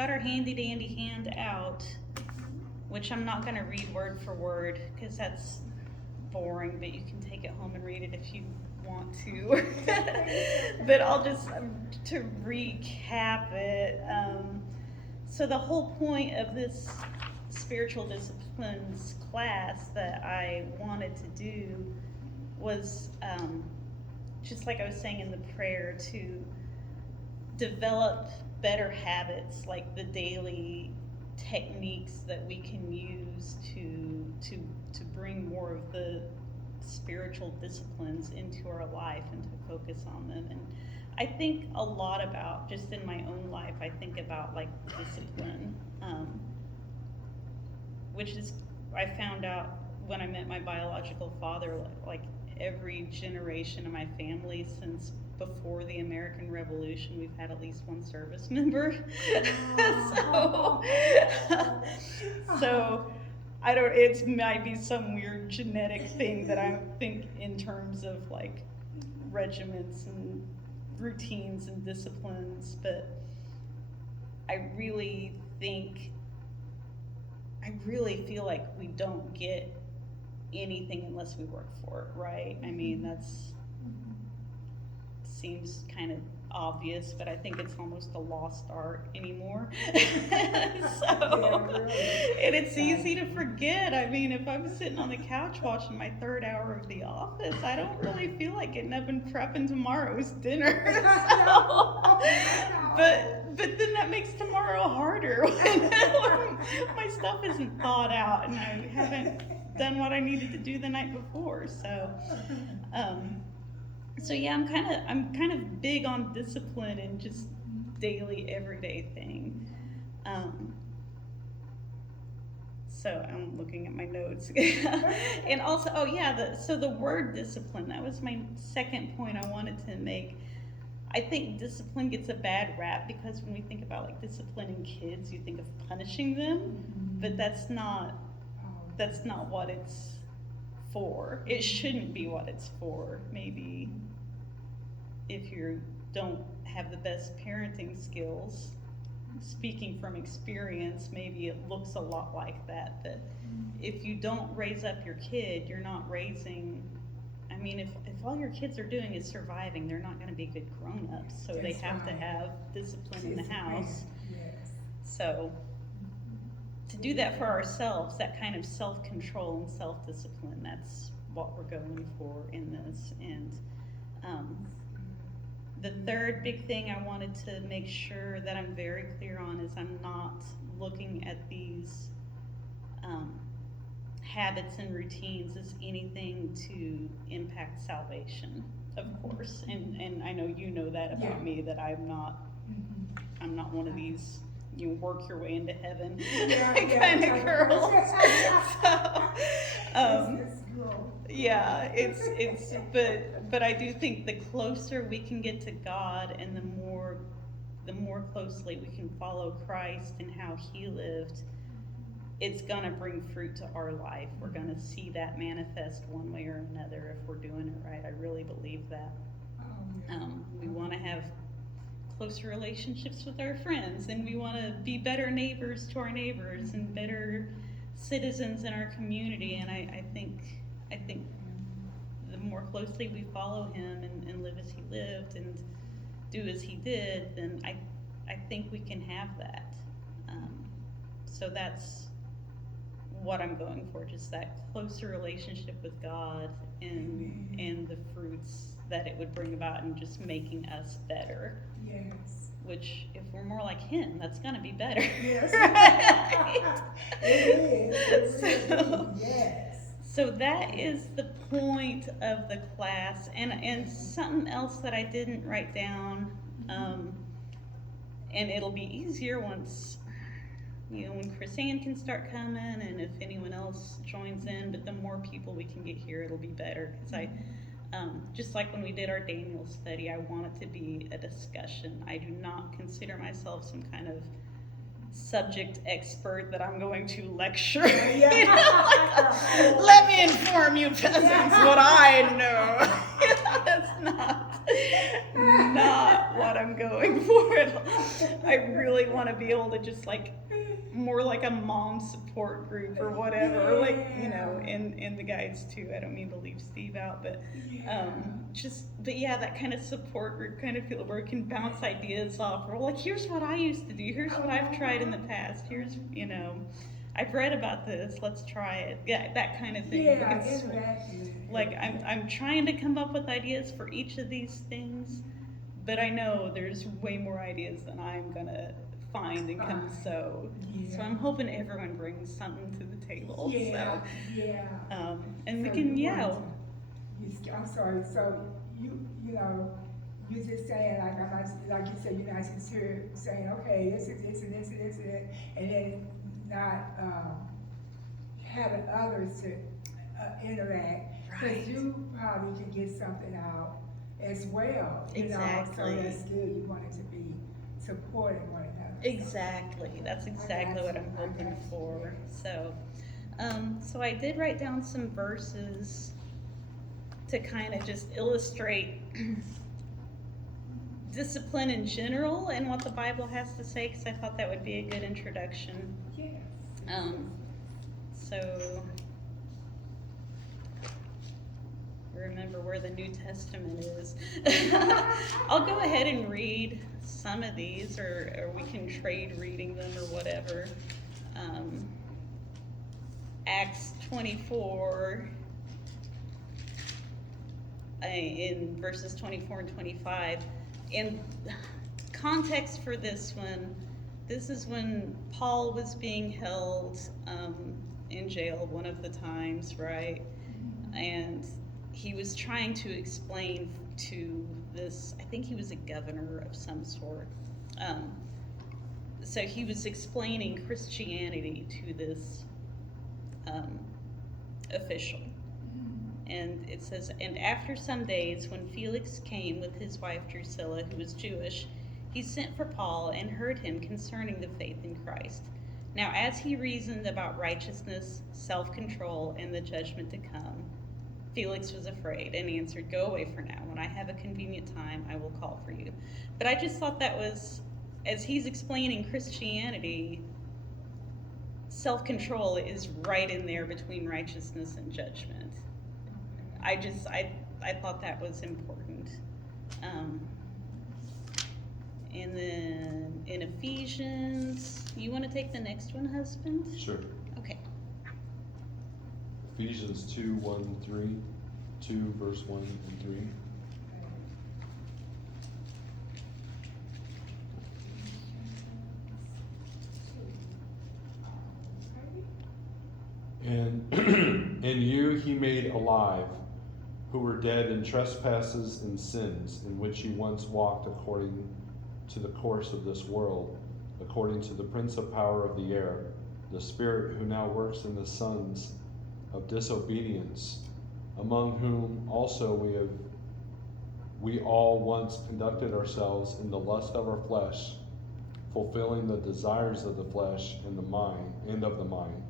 got our handy dandy hand out, which I'm not going to read word for word because that's boring, but you can take it home and read it if you want to. But I'll just, to recap it. So the whole point of this spiritual disciplines class that I wanted to do was, just like I was saying in the prayer, to develop better habits, like the daily techniques that we can use to bring more of the spiritual disciplines into our life and to focus on them. And I think a lot about, just in my own life, I think about like discipline, which is, I found out when I met my biological father, like every generation of my family since before the American Revolution, we've had at least one service member. So I don't, it might be some weird genetic thing that I think in terms of like regiments and routines and disciplines, but I really feel like we don't get anything unless we work for it, right? I mean, that's seems kind of obvious, but I think it's almost a lost art anymore. And it's easy to forget. I mean, if I'm sitting on the couch watching my third hour of The Office, I don't really feel like getting up and prepping tomorrow's dinner. But then that makes tomorrow harder when my stuff isn't thought out and I haven't done what I needed to do the night before. So yeah, I'm kind of big on discipline and just daily, everyday thing. So I'm looking at my notes. And also, so the word discipline, that was my second point I wanted to make. I think discipline gets a bad rap because when we think about like disciplining kids, you think of punishing them, but that's not what it's for. It shouldn't be what it's for. Maybe if you don't have the best parenting skills, speaking from experience, maybe it looks a lot like that. But if you don't raise up your kid, you're not raising, I mean, if all your kids are doing is surviving, they're not going to be good grown-ups. So they have to have discipline in the house. Yes. So to do that for ourselves, that kind of self-control and self-discipline, that's what we're going for in this. And the third big thing I wanted to make sure that I'm very clear on is I'm not looking at these habits and routines as anything to impact salvation, of course. And I know you know that about me, that I'm not one of these, you work your way into heaven kind of girls. But I do think the closer we can get to God and the more closely we can follow Christ and how he lived, it's gonna bring fruit to our life. We're gonna see that manifest one way or another if we're doing it right. I really believe that. We want to have closer relationships with our friends, and we want to be better neighbors to our neighbors and better citizens in our community. And I think the more closely we follow him and live as he lived and do as he did, then I think we can have that. So that's what I'm going for, just that closer relationship with God and the fruits that it would bring about and just making us better. Yes. Which, if we're more like him, that's going to be better. Yes. Right? It is. Yes. So that is the point of the class. And something else that I didn't write down, and it'll be easier once, when Chris Ann can start coming and if anyone else joins in, but the more people we can get here, it'll be better. Because just like when we did our Daniel study, I want it to be a discussion. I do not consider myself some kind of subject expert that I'm going to lecture. Let me inform you peasants what I know. That's not. Not what I'm going for at all. I really want to be able to just like more like a mom support group or whatever, or like, you know, in the guides too. I don't mean to leave Steve out, but but yeah, that kind of support group kind of feel where we can bounce ideas off. Or like, here's what I used to do. Here's what I've tried in the past. Here's, you know, I've read about this. Let's try it. Yeah, that kind of thing. Yeah, It's exactly. like I'm trying to come up with ideas for each of these things, but I know there's way more ideas than I'm gonna find and come so. Yeah. So I'm hoping everyone brings something to the table. Yeah, So, yeah. and we So can, you yeah. want to- I'm sorry, so you know, you just saying like, I'm not, like you said, you're not just here saying, okay, this is this and this and this and that, and then not, having others to, interact. Right. Cause you probably can get something out as well, you know, Exactly. so that's good, you want it to be supporting one another. Exactly. That's exactly what I'm hoping for. So, so I did write down some verses to kind of just illustrate discipline in general and what the Bible has to say, because I thought that would be a good introduction. Yes. So remember where the New Testament is. I'll go ahead and read some of these, or we can trade reading them or whatever. Acts 24, in verses 24 and 25. And context for this one, this is when Paul was being held in jail one of the times, right? And he was trying to explain to this, I think he was a governor of some sort. So he was explaining Christianity to this official. And it says, and after some days, when Felix came with his wife Drusilla, who was Jewish, he sent for Paul and heard him concerning the faith in Christ. Now, as he reasoned about righteousness, self-control, and the judgment to come, Felix was afraid and answered, go away for now. When I have a convenient time, I will call for you. But I just thought that was, as he's explaining Christianity, self-control is right in there between righteousness and judgment. I thought that was important. And then in Ephesians, you want to take the next one, husband? Sure. Okay. Ephesians 2:1-3, 2 verse 1 and 3. And you he made alive, who were dead in trespasses and sins, in which you once walked according to the course of this world, according to the prince of power of the air, the spirit who now works in the sons of disobedience, among whom also we all once conducted ourselves in the lust of our flesh, fulfilling the desires of the flesh and of the mind,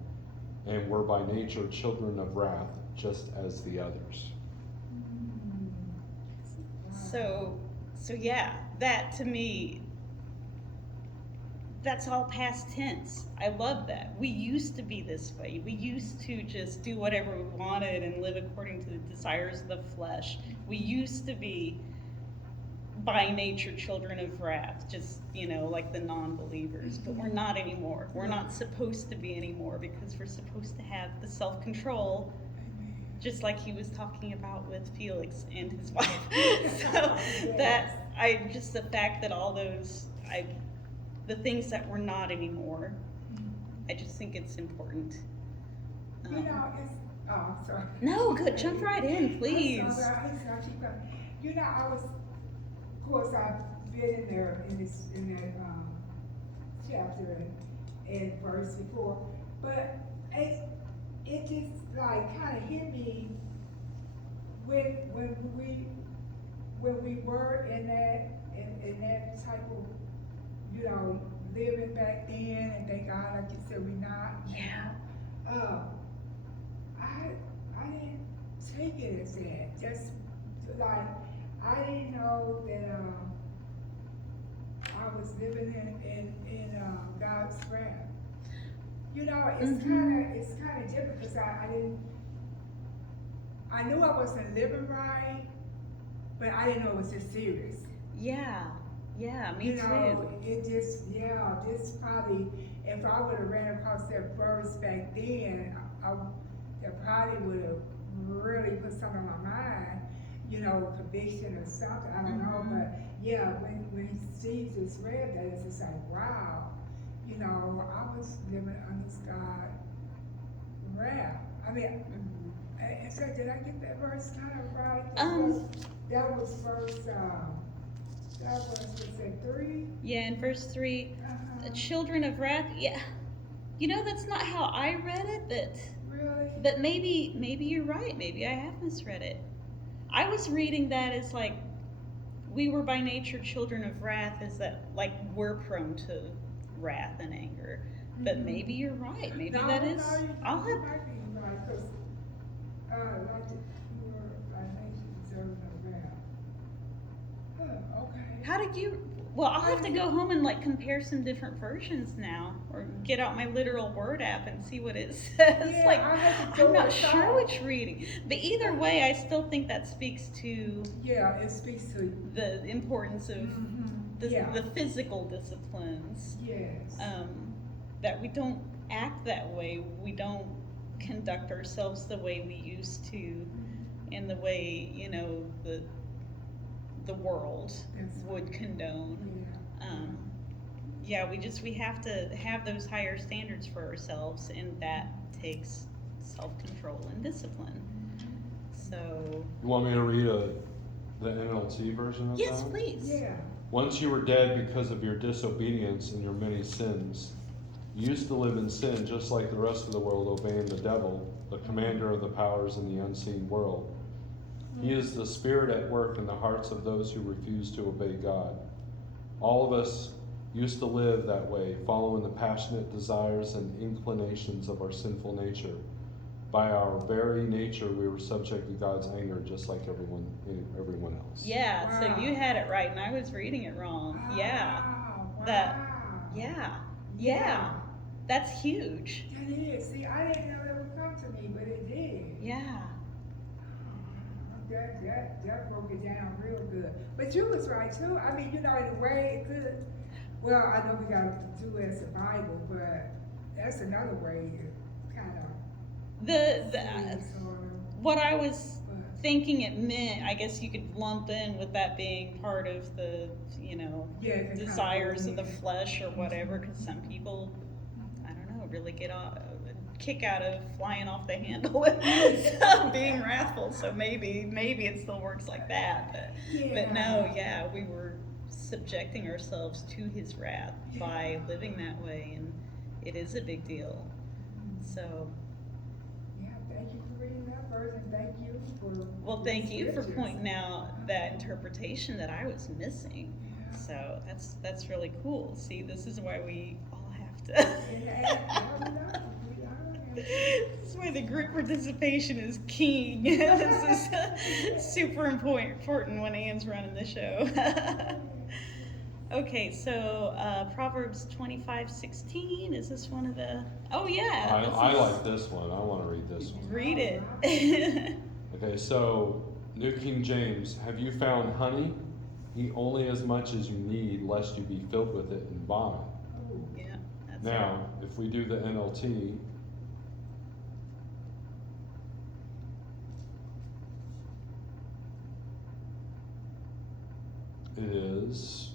and were by nature children of wrath, just as the others. So yeah, that to me, that's all past tense. I love that. We used to be this way. We used to just do whatever we wanted and live according to the desires of the flesh. We used to be by nature children of wrath, just, you know, like the non-believers, but we're not anymore. We're not supposed to be anymore, because we're supposed to have the self-control, just like he was talking about with Felix and his wife. So just the fact that all those, the things that we're not anymore, I just think it's important. You know, it's, oh, sorry. No, good, jump right in, please. I'm sorry, I keep going. You know, of course, I've been in there in that chapter and verse before, but it just like kind of hit me when we were in that type of, you know, living back then, and thank God, like you said, we not. Yeah. I didn't take it as that. Just like I didn't know that, I was living in God's wrath. You know, it's kinda different, cause I knew I wasn't living right, but I didn't know it was this serious. Yeah, yeah, me You too. know, it just, yeah, this probably, if I would've ran across that verse back then, that probably would've really put something on my mind, you know, conviction or something, I don't know, Mhm. but yeah, when Jesus read that, it's just like, wow, you know, I was living under God wrath. I mean, Mhm. and so did I get that verse kind of right? Um, That was verse, was it 3? yeah, in verse 3, Uh-huh. children of wrath. Yeah, you know, that's not how I read it, Really? but maybe you're right. Maybe I have misread it. I was reading that as like we were by nature children of wrath, is that like we're prone to wrath and anger. But Mhm. maybe you're right. Maybe No, that no, is. you I'll you have. might be right, cause, like you were by nature deserving of wrath. Huh, okay. How did you? Well, I'll have to go home and like compare some different versions now, or get out my literal word app and see what it says. Yeah, Like, I had to do I'm not it sure so. which reading, but either way, I still think that speaks to Yeah, it speaks to, the importance of yeah, the physical disciplines. yes. That we don't act that way. We don't conduct ourselves the way we used to, and the way the world That's would condone. Yeah. Yeah, we have to have those higher standards for ourselves, and that takes self-control and discipline. So, You want me to read the NLT version of that? yes, please. Yeah. Once you were dead because of your disobedience and your many sins. You used to live in sin just like the rest of the world, obeying the devil, the commander of the powers in the unseen world. He is the spirit at work in the hearts of those who refuse to obey God. All of us used to live that way, following the passionate desires and inclinations of our sinful nature. By our very nature, we were subject to God's anger, just like everyone else. Yeah, Wow. so you had it right, and I was reading it wrong. Yeah, Wow. that. Wow. Yeah, that's huge. That is. See, I didn't know that would come to me, but it did. Yeah. That broke it down real good. But you was right too. I mean, you know, in a way it could. Well, I know we gotta do it as a Bible, but that's another way to kind of. The what I was But thinking it meant, I guess you could lump in with that being part of the, yeah, it kinda desires goes of the in. flesh or whatever, because some people, I don't know, really get a kick out of flying off the handle with being wrathful. So maybe it still works like that. But no, yeah, we were subjecting ourselves to his wrath by living that way, and it is a big deal. So, Yeah, thank you for reading that verse, and thank you for. well, thank you for scriptures. pointing out that interpretation that I was missing. Yeah. So that's really cool. See, this is why we all have to. This is why the group participation is king. This is super important when Anne's running the show. Okay, so Proverbs 25:16. Is this one of the? Oh yeah. I like this one. I want to read this one. Read it. Okay, so New King James, have you found honey? Eat only as much as you need, lest you be filled with it and vomit. Yeah. That's Now, if we do the NLT, it is,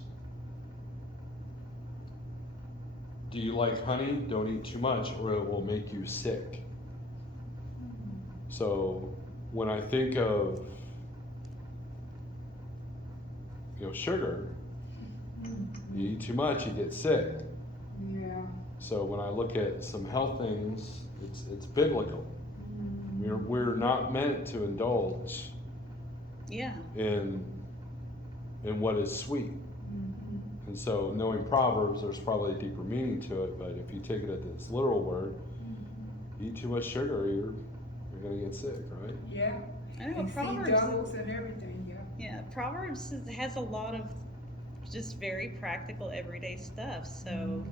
do you like honey? Don't eat too much or it will make you sick. So when I think of sugar, you eat too much, you get sick. Yeah. So when I look at some health things, it's biblical. We're not meant to indulge Yeah. in what is sweet. And so knowing Proverbs, there's probably a deeper meaning to it, but if you take it at its literal word, eat too much sugar, you're gonna get sick, right? Yeah. I know And see Proverbs. doubles and everything, yeah. Yeah, Proverbs has a lot of just very practical everyday stuff. So,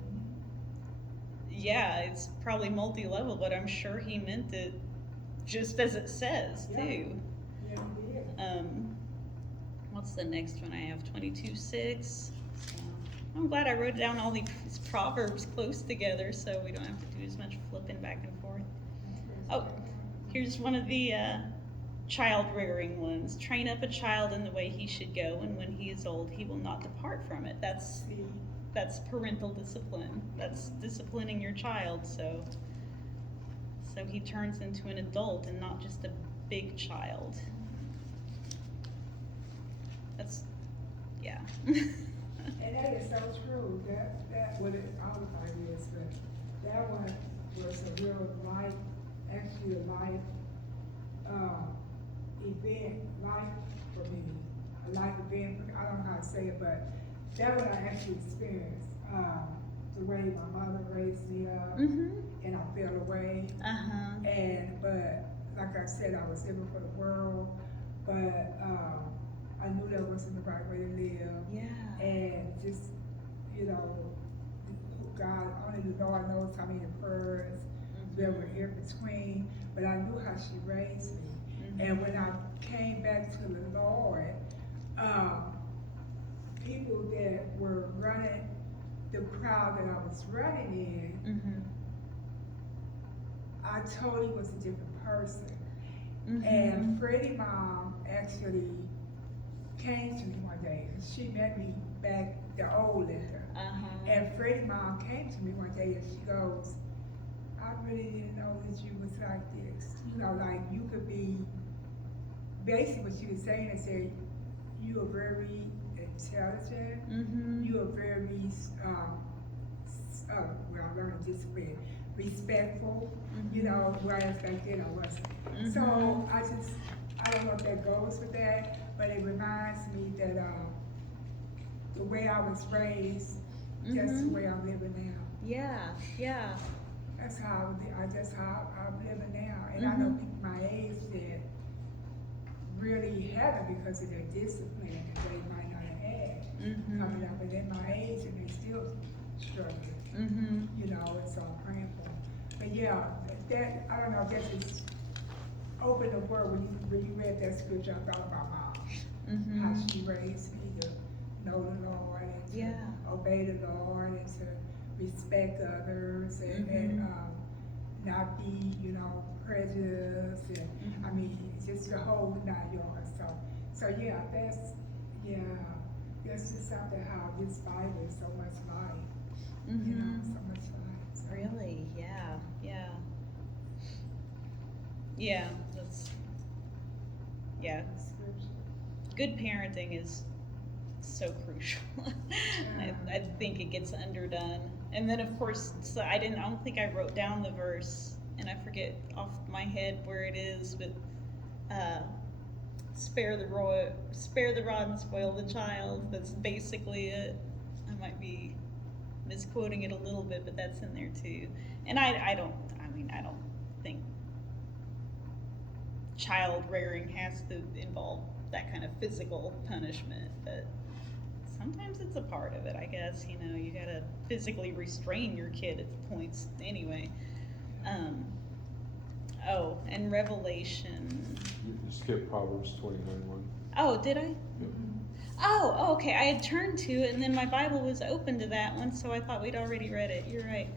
yeah, it's probably multi-level, but I'm sure he meant it just as it says Yeah. too. Yeah, he did. What's the next one I have? 22:6. So, I'm glad I wrote down all these proverbs close together, so we don't have to do as much flipping back and forth. Oh, here's one of the child rearing ones. Train up a child in the way he should go, and when he is old, he will not depart from it. That's parental discipline. That's disciplining your child, so he turns into an adult and not just a big child. That's, yeah. And that is so true, that what it, all the Bible is, but that one was a real life, actually a life, event, life for me, a life event, I don't know how to say it, but that one I actually experienced, the way my mother raised me up, Mm-hmm. and I fell away, Uh-huh. but, like I said, I was living for the world, but, I knew that wasn't the right way to live. Yeah. And just, you know, God, only the Lord knows how many prayers there were in between, but I knew how she raised me. Mm-hmm. And when I came back to the Lord, people that were running the crowd that I was running in, Mm-hmm. I totally was a different person. Mm-hmm. And Freddie mom actually came to me one day, and she met me back the old Linda. Uh-huh. And Freddie mom came to me one day and she goes, I really didn't know that you was like this. You know, like you could be, basically what she was saying is that you are very intelligent, Mm-hmm. you are very, well, I learned discipline, respectful, you know, whereas back then I wasn't. Mm-hmm. So I don't know if that goes with that, but it reminds me that the way I was raised, that's the way I'm living now. Yeah, yeah. That's how I'm living now. And I know people my age that really haven't because of their discipline that they might not have had coming up. And they're my age and they still struggling. Mm-hmm. You know, and so I'm praying for them. But yeah, that I don't know, that just opened the world when you read that scripture. I thought about mom, how she raised me to know the Lord and to obey the Lord and to respect others and not be, you know, prejudiced and I mean just the whole 9 yards. So yeah, that's just something how this Bible is so much life. You know, so much life. So. Really? Yeah, yeah. Yeah, Scripture. good parenting is so crucial. I think it gets underdone. And then of course, so I don't think I wrote down the verse, and I forget off my head where it is, but spare the rod and spoil the child. That's basically it. I might be misquoting it a little bit, but that's in there too. And I don't think child rearing has to involve that kind of physical punishment, but sometimes it's a part of it, I guess. You know, you gotta physically restrain your kid at points anyway. Oh, and Revelation. You skipped Proverbs 29:1. Oh, did I? Oh, okay. I had turned to it, and then my Bible was open to that one, so I thought we'd already read it. You're right.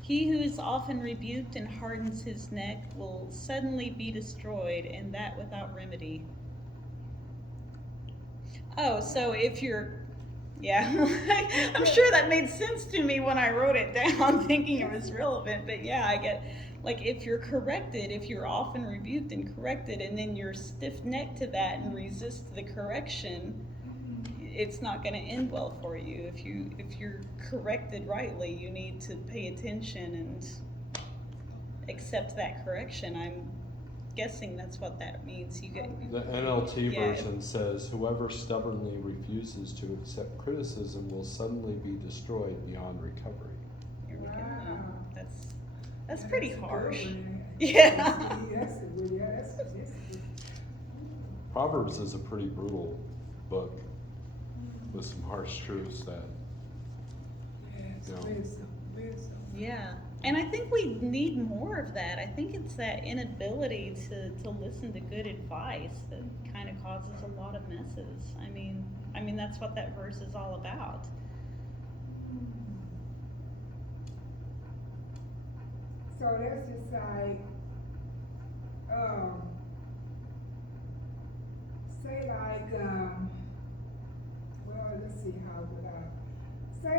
He who is often rebuked and hardens his neck will suddenly be destroyed, and that without remedy. Oh, so if you're, yeah, I'm sure that made sense to me when I wrote it down, thinking it was relevant, but yeah, I get, like, if you're corrected, if you're often rebuked and corrected, and then you're stiff-necked to that and resist the correction, it's not going to end well for you. If you're corrected rightly, you need to pay attention and accept that correction. I'm guessing that's what that means. You get The NLT Yeah. version says, whoever stubbornly refuses to accept criticism will suddenly be destroyed beyond recovery. Here we go. Wow. That's pretty a good harsh. one. Yeah. That's a good. Proverbs is a pretty brutal book with some harsh truths that, Yes, you know. wisdom. Yeah, and I think we need more of that. I think it's that inability to listen to good advice that kind of causes a lot of messes. I mean that's what that verse is all about. So that's just like, say like, well, let's see how would I, say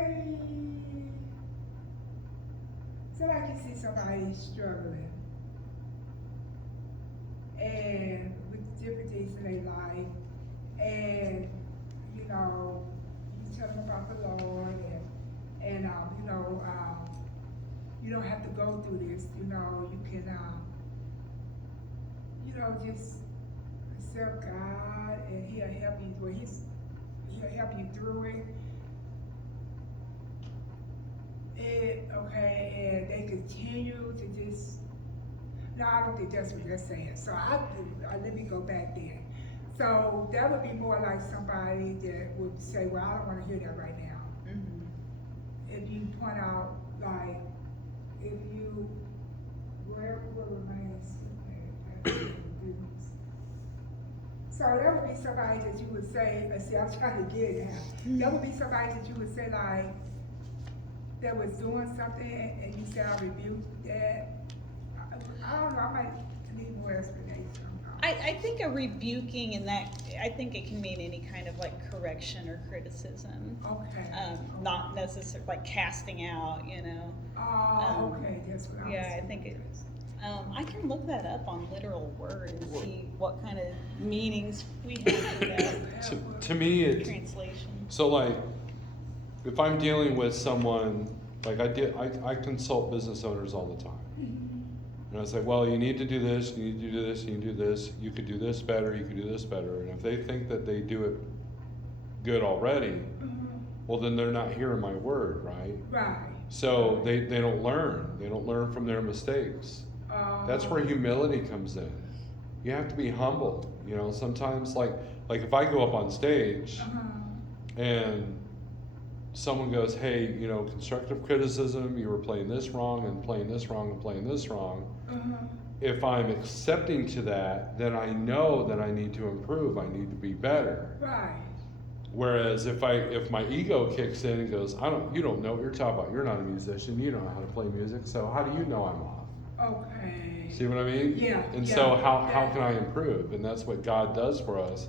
like you see somebody struggling and with different things in their life, and you know, you tell them about the Lord, and you don't have to go through this, you know, you can, just accept God and He'll help you through it. He'll help you through it. And they continue to just, no, I don't think that's what they're saying. So let me go back then. So that would be more like somebody that would say, well, I don't want to hear that right now. Mm-hmm. If you point out, like, if you, wherever will remain stupid. So that would be somebody that you would say, see, I'm trying to get it now. That would be somebody that you would say, like, that was doing something and you said, I rebuke that. I don't know, I might need more explanation. I think a rebuking in that, I think it can mean any kind of like correction or criticism. Okay. Not necessarily like casting out, you know. Okay, that's what I was Yeah, I think it, I can look that up on Literal Word and see what kind of meanings we have for that to me, it, translation. so like, if I'm dealing with someone, like I consult business owners all the time. And I say, well, you need to do this, you need to do this, you need to do this, you could do this better, you could do this better. And if they think that they do it good already, well, then they're not hearing my word, right? Right. So they don't learn. They don't learn from their mistakes. That's where humility comes in. You have to be humble. You know, sometimes like if I go up on stage and someone goes, hey, you know, constructive criticism, you were playing this wrong and playing this wrong and playing this wrong. If I'm accepting to that, then I know that I need to improve. I need to be better. Right. Whereas if my ego kicks in and goes, you don't know what you're talking about. You're not a musician. You don't know how to play music. So how do you know I'm off? Okay. See what I mean? Yeah. And yeah, so how can I improve? And that's what God does for us.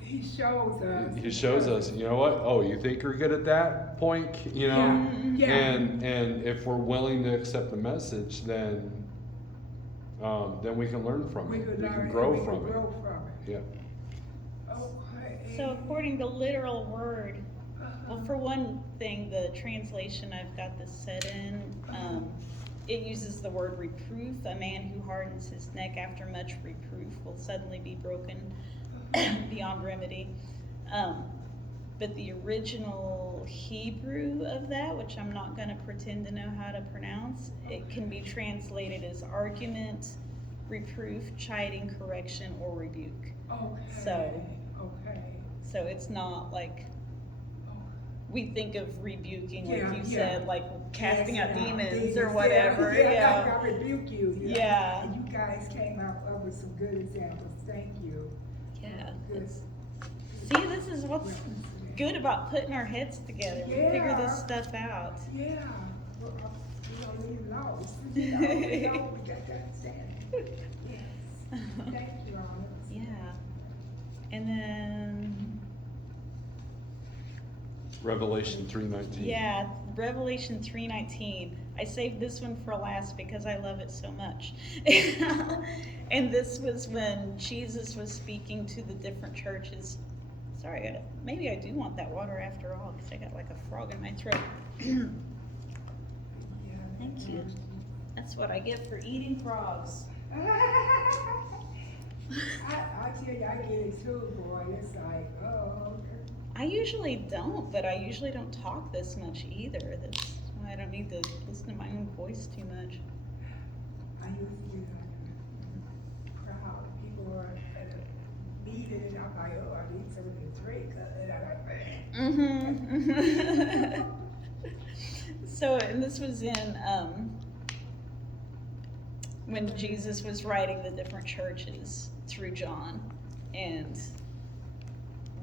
He shows us. He shows us. You know what? Oh, you think you're good at that point? You know. Yeah. Yeah. And if we're willing to accept the message, then we can learn from it. We can grow from it. Yeah. Okay. So according to Literal Word, well, for one thing, the translation I've got this set in, it uses the word reproof. A man who hardens his neck after much reproof will suddenly be broken beyond remedy. But the original Hebrew of that, which I'm not going to pretend to know how to pronounce, it can be translated as argument, reproof, chiding, correction, or rebuke. Okay. So it's not like we think of rebuking, like Yeah, you yeah. said, like casting out demons or Yeah, whatever. Yeah. I rebuke you. You know? Yeah. And you guys came up with some good examples. Thank you. Yeah. Good. See, this is what's good about putting our heads together. We figure this stuff out. Yeah. Well, we don't leave lost. We got to understand. Yes. Thank you, Alex. Yeah. And then, Revelation 3:19. yeah, Revelation 3:19. I saved this one for last because I love it so much. And this was when Jesus was speaking to the different churches. Sorry, maybe I do want that water after all because I got like a frog in my throat. Yeah. Thank you. That's what I get for eating frogs. I tell you, I get it too, boy. It's like, oh, okay. I usually don't, but I usually don't talk this much either. That's why I don't need to listen to my own voice too much. I used to be like a crowd. People were at a need it, and I'm like, oh, I need something to drink, and I'm like, Mm-hmm. So, and this was in when Jesus was writing the different churches through John, and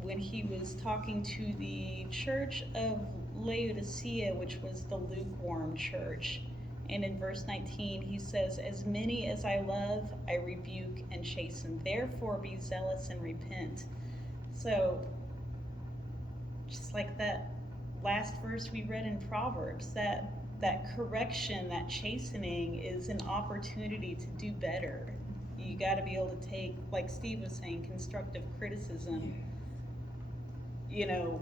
when he was talking to the church of Laodicea, which was the lukewarm church, and in verse 19 he says, "As many as I love, I rebuke and chasten. Therefore be zealous and repent." So, just like that last verse we read in Proverbs, that correction, that chastening is an opportunity to do better. You got to be able to take, like Steve was saying, constructive criticism. You know,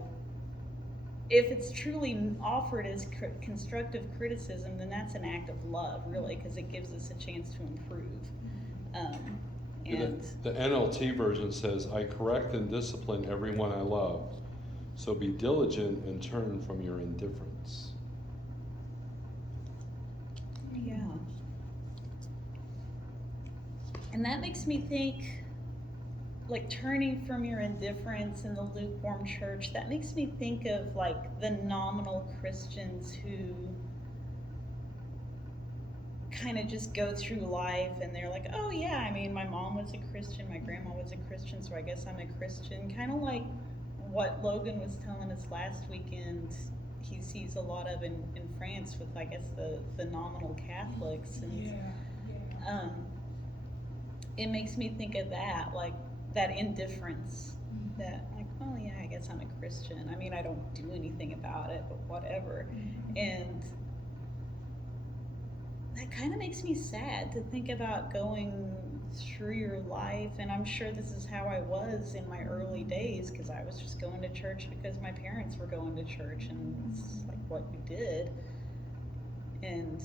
if it's truly offered as constructive criticism, then that's an act of love, really, because it gives us a chance to improve. And The NLT version says, "I correct and discipline everyone I love. So be diligent and turn from your indifference." yeah. And that makes me think, like, turning from your indifference in the lukewarm church, that makes me think of, like, the nominal Christians who kind of just go through life and they're like, oh yeah, I mean, my mom was a Christian, my grandma was a Christian, so I guess I'm a Christian. Kind of like what Logan was telling us last weekend, he sees a lot of in France with, I guess, the nominal Catholics. And it makes me think of that, like, that indifference, that, like, oh yeah, I guess I'm a Christian. I mean, I don't do anything about it, but whatever. And that kind of makes me sad to think about going through your life, and I'm sure this is how I was in my early days, because I was just going to church because my parents were going to church, and it's like what you did. And,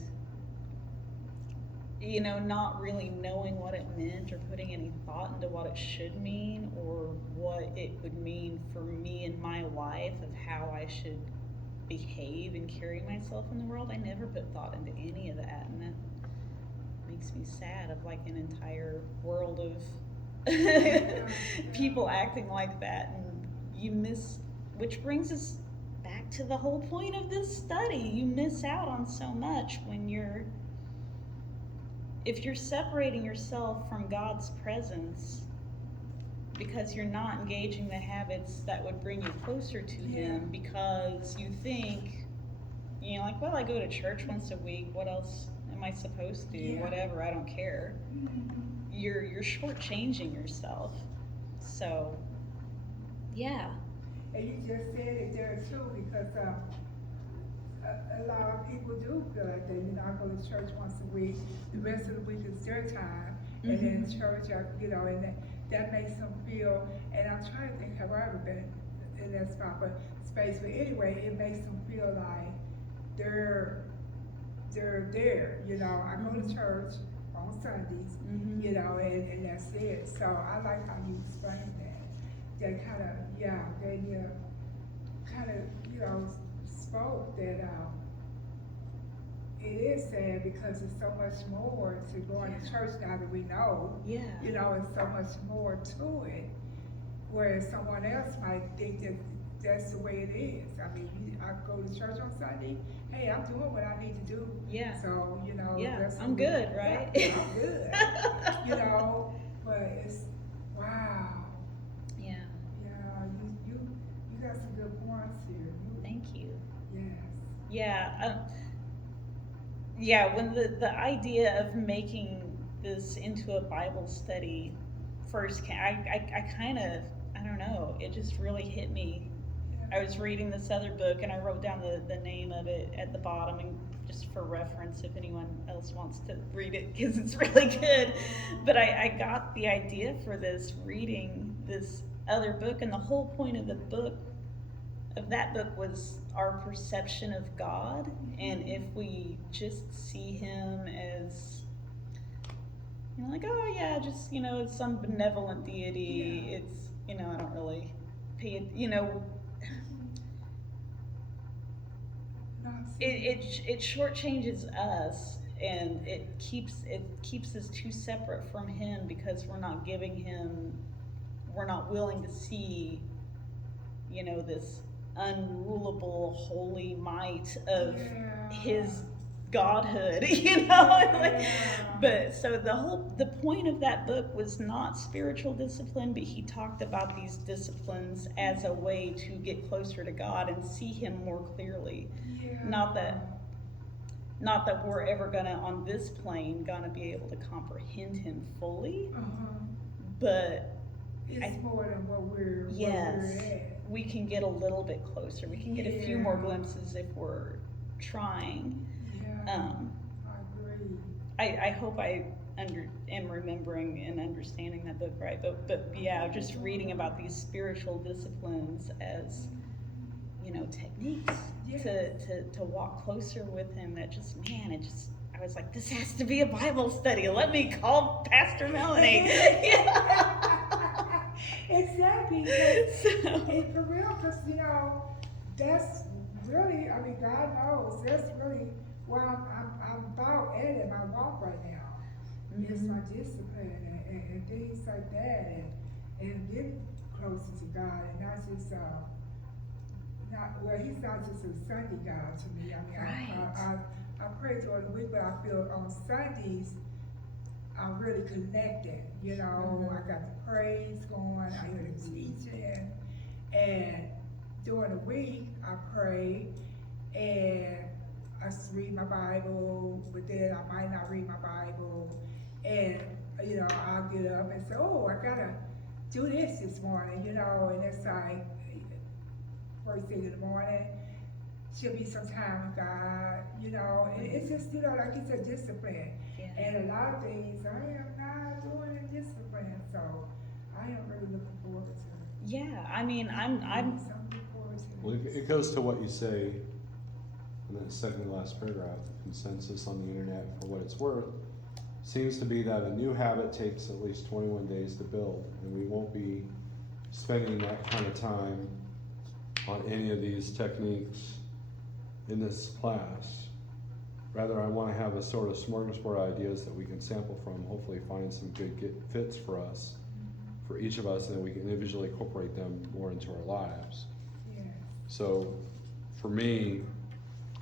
you know, not really knowing what it meant or putting any thought into what it should mean or what it would mean for me in my life of how I should behave and carry myself in the world. I never put thought into any of that, and that makes me sad, of like an entire world of people acting like that, and you miss, which brings us back to the whole point of this study. You miss out on so much when if you're separating yourself from God's presence because you're not engaging the habits that would bring you closer to Him, because you think, you know, like, well, I go to church once a week, what else am I supposed to do? Whatever, I don't care. You're shortchanging yourself. So, yeah. And you just said it there too, because a lot of people do feel like that. You know, I go to church once a week, the rest of the week is their time, and then church, you know, and that makes them feel, and I'm trying to think, have I ever been in that space, but anyway, it makes them feel like they're there, you know. I go to church on Sundays, you know, and that's it. So I like how you explained that. That kind of, you know, spoke that it is sad, because it's so much more to going to church now that we know. Yeah. You know, it's so much more to it. Whereas someone else might think that that's the way it is. I mean, I go to church on Sunday, hey, I'm doing what I need to do. Yeah. So, you know, Yeah, that's I'm good, right? Yeah, I'm good. You know, but it's, wow. Yeah. Yeah, you got some good points here. Thank you. Yes. Yeah. Yeah, when the idea of making this into a Bible study first came, I kind of, I don't know, it just really hit me. Yeah. I was reading this other book, and I wrote down the name of it at the bottom, and just for reference if anyone else wants to read it, because it's really good. But I got the idea for this reading this other book, and the whole point of that book was our perception of God, and if we just see Him as, you know, like, oh yeah, just, you know, some benevolent deity, it's, you know, I don't really pay it, you know, it shortchanges us, and it keeps us too separate from Him, because we're not giving Him we're not willing to see, you know, this unrulable holy might of Yeah. his godhood, you know? Like, Yeah. but so the point of that book was not spiritual discipline, but he talked about these disciplines as a way to get closer to God and see him more clearly. Yeah. Not that we're ever gonna, on this plane, gonna be able to comprehend him fully, but It's more than what we're yes, at. we can get a little bit closer. We can get a few more Yeah. glimpses if we're trying. Yeah. I agree. I hope I am remembering and understanding that book right, but yeah, just reading about these spiritual disciplines as, you know, techniques Yes. to walk closer with him. That just, man, it just, I was like, this has to be a Bible study. Let me call Pastor Melanie. Exactly. So- And for real, because, you know, that's really, I mean, God knows, that's really where I'm about at in my walk right now. It's my discipline and things like that, and getting closer to God, and not just, he's not just a Sunday God to me. I mean, Right. I pray during the week, but I feel on Sundays, I'm really connected, you know, I got the praise going, I hear the teaching, and during the week, I pray, and I read my Bible, but then I might not read my Bible, and, you know, I'll get up and say, oh, I gotta do this morning, you know, and it's like, first thing in the morning, should be some time with God, you know, and it's just, you know, like you said, discipline. Yeah. And a lot of things I am not doing in discipline, so I am really looking forward to it. Yeah, I mean, I'm So I'm looking forward to Well, it goes to what you say in that second to last paragraph. The consensus on the internet, for what it's worth, seems to be that a new habit takes at least 21 days to build, and we won't be spending that kind of time on any of these techniques in this class. Rather, I want to have a sort of smorgasbord of ideas that we can sample from, hopefully find some good fits for us, for each of us, and then we can individually incorporate them more into our lives. Yes. So for me,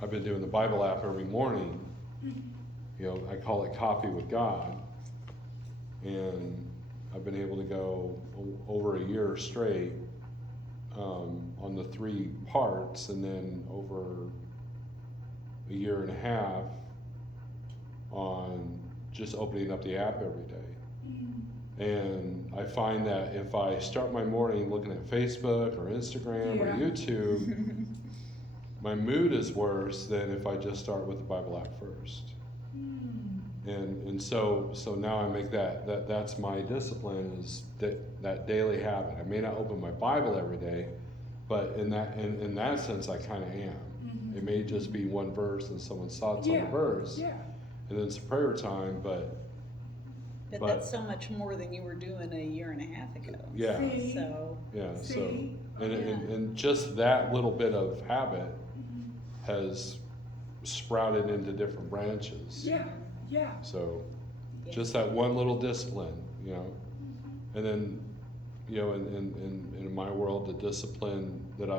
I've been doing the Bible app every morning. You know, I call it Coffee with God. And I've been able to go over a year straight on the 3 parts, and then over a year and a half on just opening up the app every day. And I find that if I start my morning looking at Facebook or Instagram or Yeah. YouTube, my mood is worse than if I just start with the Bible app first. And so now I make that's my discipline, is that daily habit. I may not open my Bible every day, but in that sense I kind of am. It may just be one verse and someone's thoughts on the verse, Yeah. and then it's prayer time, but that's so much more than you were doing a year and a half ago. yeah. See? So Yeah, so, See? and just that little bit of habit has sprouted into different branches. Yeah. Yeah. So, yeah. just that one little discipline, you know, and then, you know, in my world, the discipline that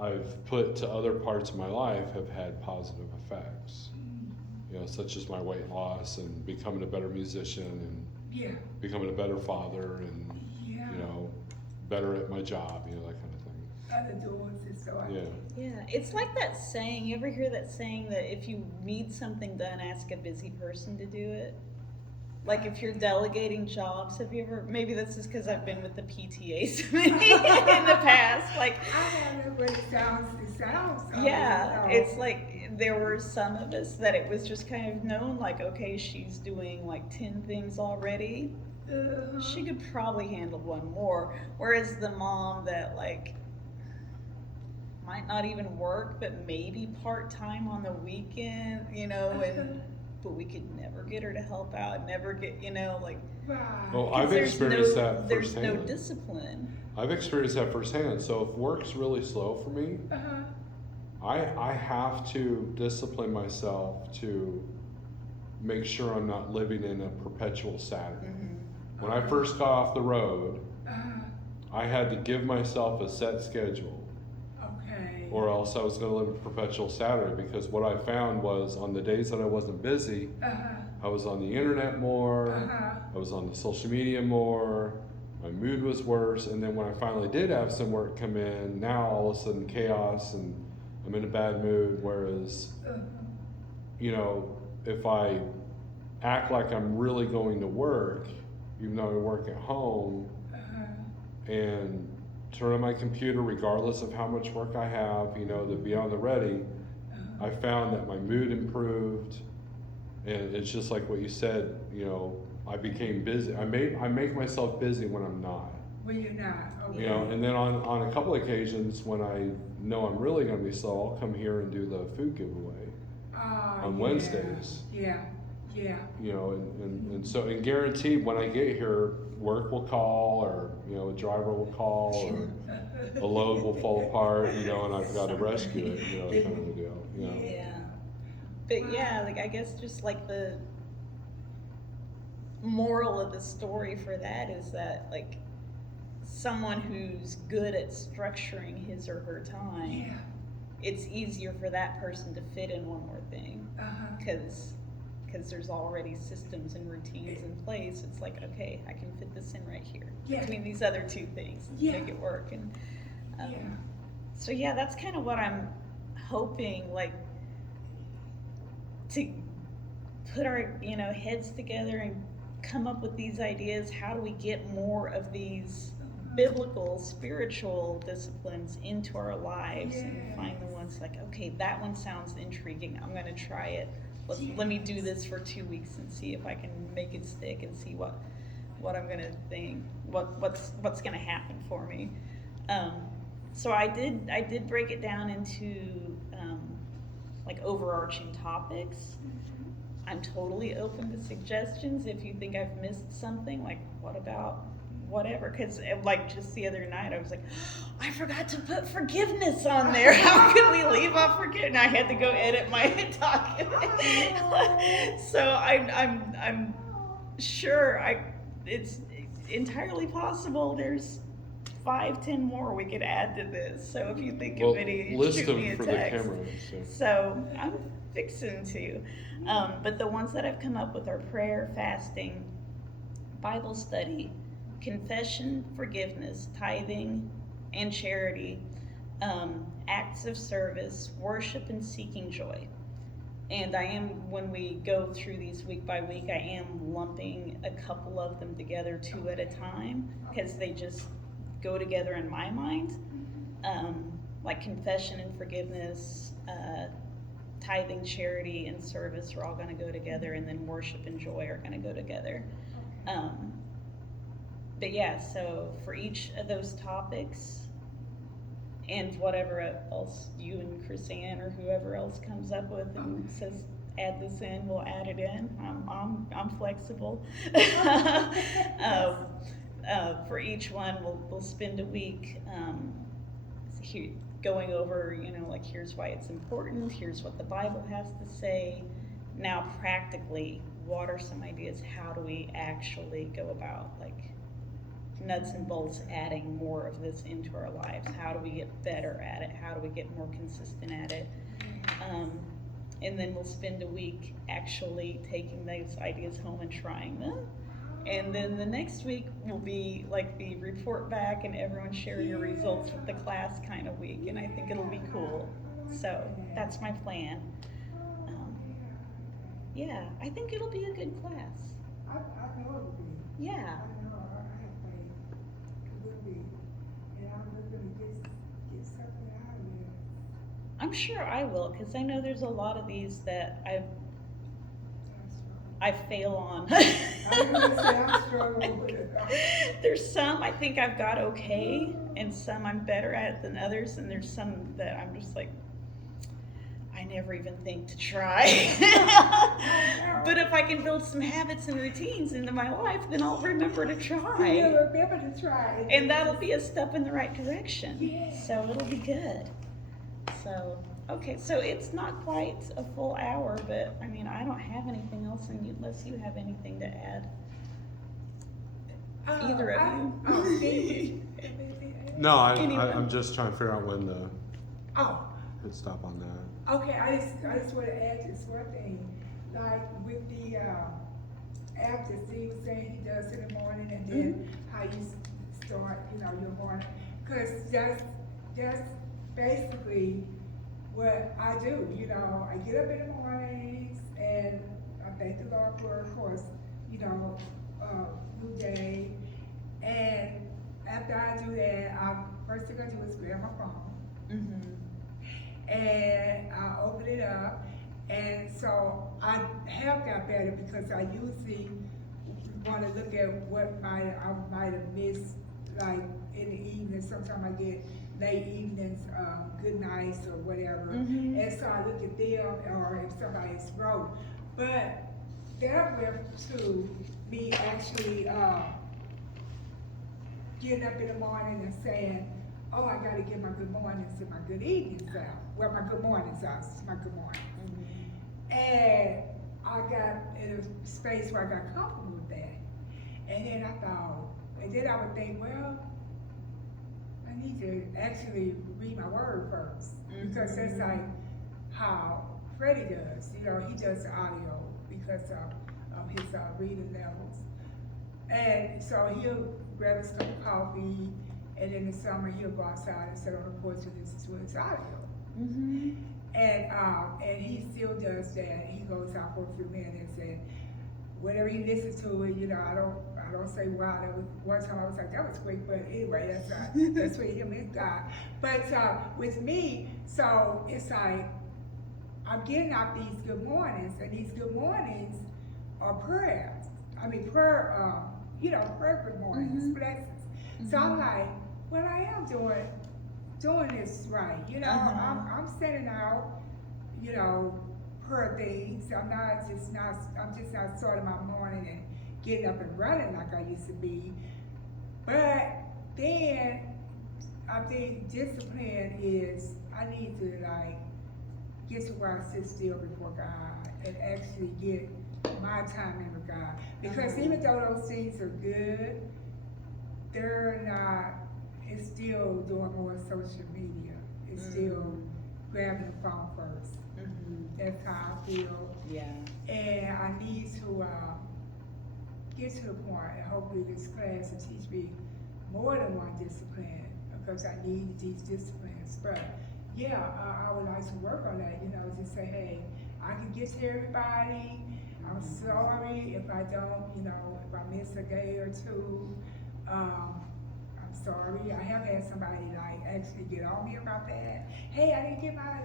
I've put to other parts of my life have had positive effects. You know, such as my weight loss and becoming a better musician and Yeah. becoming a better father and, Yeah. you know, better at my job, you know, that kind of thing. Other doors and so I. Yeah. Yeah, it's like that saying. You ever hear that saying that if you need something done, ask a busy person to do it? Like if you're delegating jobs, have you ever? Maybe this is because I've been with the PTA so many in the past. Like, I haven't, but it sounds. yeah, you know. it's like there were some of us that it was just kind of known, like, okay, she's doing like 10 things already. She could probably handle one more. Whereas the mom that like might not even work, but maybe part-time on the weekend, you know, and but we could never get her to help out, never get, you know, like, Right. Well, 'cause I've there's experienced no, that there's no firsthand. discipline. I've experienced that firsthand. So if work's really slow for me, I have to discipline myself to make sure I'm not living in a perpetual Saturday. When I first got off the road, Uh-huh. I had to give myself a set schedule, Okay. or else I was going to live a perpetual Saturday, because what I found was on the days that I wasn't busy, Uh-huh. I was on the internet more, Uh-huh. I was on the social media more, my mood was worse, and then when I finally did have some work come in, now all of a sudden chaos and I'm in a bad mood, whereas, Uh-huh. you know, if I act like I'm really going to work, even though I work at home, Uh-huh. and turn on my computer regardless of how much work I have, you know, to be on the ready, Uh-huh. I found that my mood improved, and it's just like what you said, you know, I became busy. I make myself busy when I'm not, When you're not, okay. you know, and then on a couple occasions when I know I'm really gonna be slow, I'll come here and do the food giveaway on Yeah. Wednesdays. Yeah, yeah. You know, and so, and guaranteed when I get here, work will call, or, you know, a driver will call, or a load will fall apart, you know, and I've got to rescue it, you know, kind of a deal, you know. Yeah. But yeah, like I guess just like the moral of the story for that is that like someone who's good at structuring his or her time, Yeah. it's easier for that person to fit in one more thing Uh-huh. because there's already systems and routines in place. It's like, okay, I can fit this in right here Yeah. between these other two things and Yeah. make it work. And Yeah. so yeah, that's kind of what I'm hoping, like, to put our, you know, heads together and come up with these ideas. How do we get more of these biblical, spiritual disciplines into our lives and find the ones like, okay, that one sounds intriguing. I'm gonna try it. Let me do this for 2 weeks and see if I can make it stick and see what I'm gonna think, what's gonna happen for me. So I did break it down into like overarching topics. I'm totally open to suggestions. If you think I've missed something, like what about whatever, because like just the other night I was like, I forgot to put forgiveness on there. How could we leave off forgiveness? I had to go edit my document. So I'm sure it's entirely possible there's 5-10 more we could add to this. So if you think Well, of any, list shoot them me a for text. the camera, so. So I'm fixing to. But the ones that I've come up with are prayer, fasting, Bible study, confession, forgiveness, tithing, and charity, acts of service, worship, and seeking joy. And I am, when we go through these week by week, I am lumping a couple of them together 2 at a time because they just go together in my mind. Like confession and forgiveness, tithing, charity, and service are all going to go together, and then worship and joy are going to go together. But yeah, so for each of those topics, and whatever else you and Chrisanne or whoever else comes up with and says add this in, we'll add it in. I'm flexible. For each one, we'll spend a week going over, you know, like here's why it's important, here's what the Bible has to say. Now practically, what are some ideas? How do we actually go about, like, nuts and bolts adding more of this into our lives? How do we get better at it? How do we get more consistent at it? And then we'll spend a week actually taking those ideas home and trying them. And then the next week will be like the report back and everyone share your results with the class kind of week. And I think it'll be cool. So that's my plan. Yeah, I think it'll be a good class. I know it will be. Yeah. I know, I have faith. It will be. And I'm just gonna get something out of it. I'm sure I will, because I know there's a lot of these that I fail on. I'm gonna say I struggle with it. There's some I think I've got okay, and some I'm better at than others, and there's some that I'm just like, I never even think to try. But if I can build some habits and routines into my life, then I'll remember to try. You'll remember to try it. And that'll be a step in the right direction. Yeah. So it'll be good. So, okay, so it's not quite a full hour, but I mean, I don't have anything else unless you have anything to add. Either of you. Oh, Steve. No, Anyone. I'm just trying to figure out when to Oh, hit stop on that. okay, I just want to add this one thing, like with the, app that Steve was saying he does in the morning, and then how you start, your morning, cause that's basically what I do, I get up in the mornings, and I thank the Lord for, of course, new day, and after I do that, first thing I do is grab my phone, and I open it up, and so I have got better because I usually want to look at what I might have missed, like in the evening. Sometimes I get late evenings, good nights or whatever, and so I look at them or if somebody's wrote. But that went to me actually getting up in the morning and saying, oh, I gotta get my good mornings and my good evenings out. Well, my good mornings out, it's my good morning. And I got in a space where I got comfortable with that. And then I would think, well, I need to actually read my word first. Because that's like how Freddie does. He does the audio because of his reading levels. And so he'll grab his cup of coffee, and in the summer he'll go outside and sit on the porch and listen to his audio. And he still does that. He goes out for a few minutes, and whenever he listens to it, I don't say wow. That was one time I was like, that was quick, but anyway, that's between him and God. But with me, so it's like I'm getting out these good mornings, and these good mornings are prayers. I mean prayer, prayer good mornings, blessings. So I'm like, well, I am doing this right. I'm sending out, prayer things. I'm just not starting my morning and getting up and running like I used to be. But then I think discipline is I need to get to where I sit still before God and actually get my time in with God. Because even though those things are good, they're not, it's still doing more social media. It's still grabbing the phone first. That's how I feel. Yeah. And I need to get to the point, and hopefully this class will teach me more than one discipline, because I need these disciplines. But yeah, I would like to work on that, just say, hey, I can get to everybody. I'm sorry if I don't, if I miss a day or two. I'm sorry. I have had somebody actually get on me about that. Hey, I didn't get my,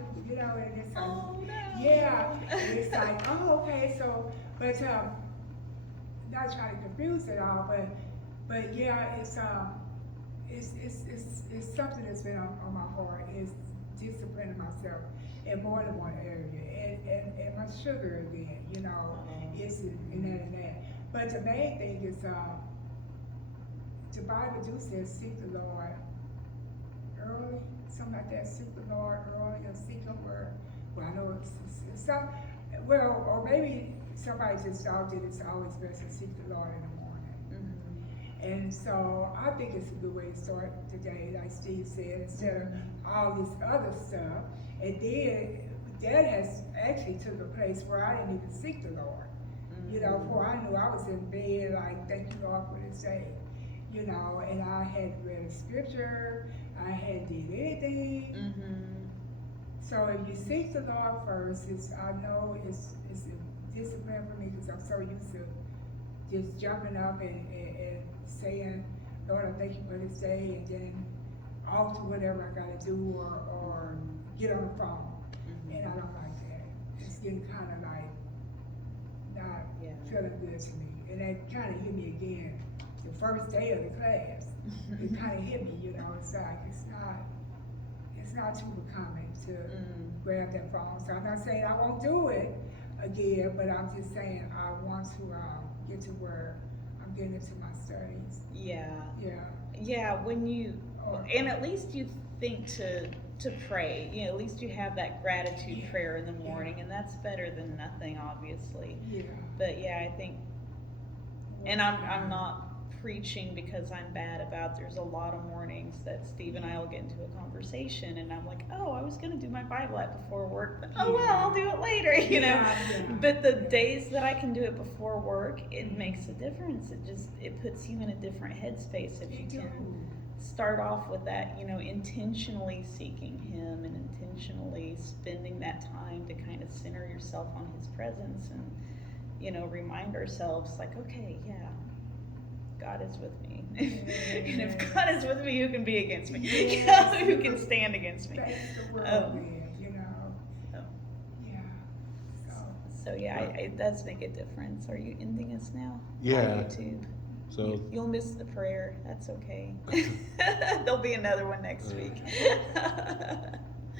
and it's like, Oh, no. yeah. And it's like, oh, okay, so, but not trying to confuse it all, but yeah, it's something that's been on my heart, is disciplining myself in more than one area, and my sugar again, it's in that and that. But the main thing is, the Bible do say seek the Lord early, something like that, seek the Lord early, or seek Him where, well, I know it's some, well, or maybe somebody just thought that it's always best to seek the Lord in the morning. And so I think it's a good way to start the day, like Steve said, instead of all this other stuff. And then that has actually took a place where I didn't even seek the Lord. Before I knew, I was in bed like, thank you, Lord, for this day. And I had read a scripture, I had did anything. So if you seek the Lord first, I know it's a discipline for me, because I'm so used to just jumping up and saying, Lord, I thank you for this day, and then off to whatever I gotta do, or get on the phone. And I don't like that. It's getting kind of like not feeling good to me. And that kind of hit me again the first day of the class. It kind of hit me, it's like, it's not too becoming to grab that phone. So I'm not saying I won't do it again, but I'm just saying I want to get to where I'm getting into my studies. Yeah, when you, and at least you think to pray, at least you have that gratitude prayer in the morning, and that's better than nothing, obviously. But yeah, I think, and I'm not preaching because I'm bad about, there's a lot of mornings that Steve and I will get into a conversation and I'm like, oh, I was gonna do my Bible app before work, but oh well, I'll do it later, you know. Yeah. But the days that I can do it before work, it makes a difference. It puts you in a different headspace if you can start off with that, you know, intentionally seeking Him and intentionally spending that time to kind of center yourself on His presence and, you know, remind ourselves like, okay, yeah, God is with me. And if God is with me, who can be against me? You know, who can stand against me? That's the world we're in, you know. Oh. Yeah. So yeah, it does make a difference. Are you ending us now? Yeah. On YouTube. So You'll miss the prayer. That's okay. There'll be another one next week.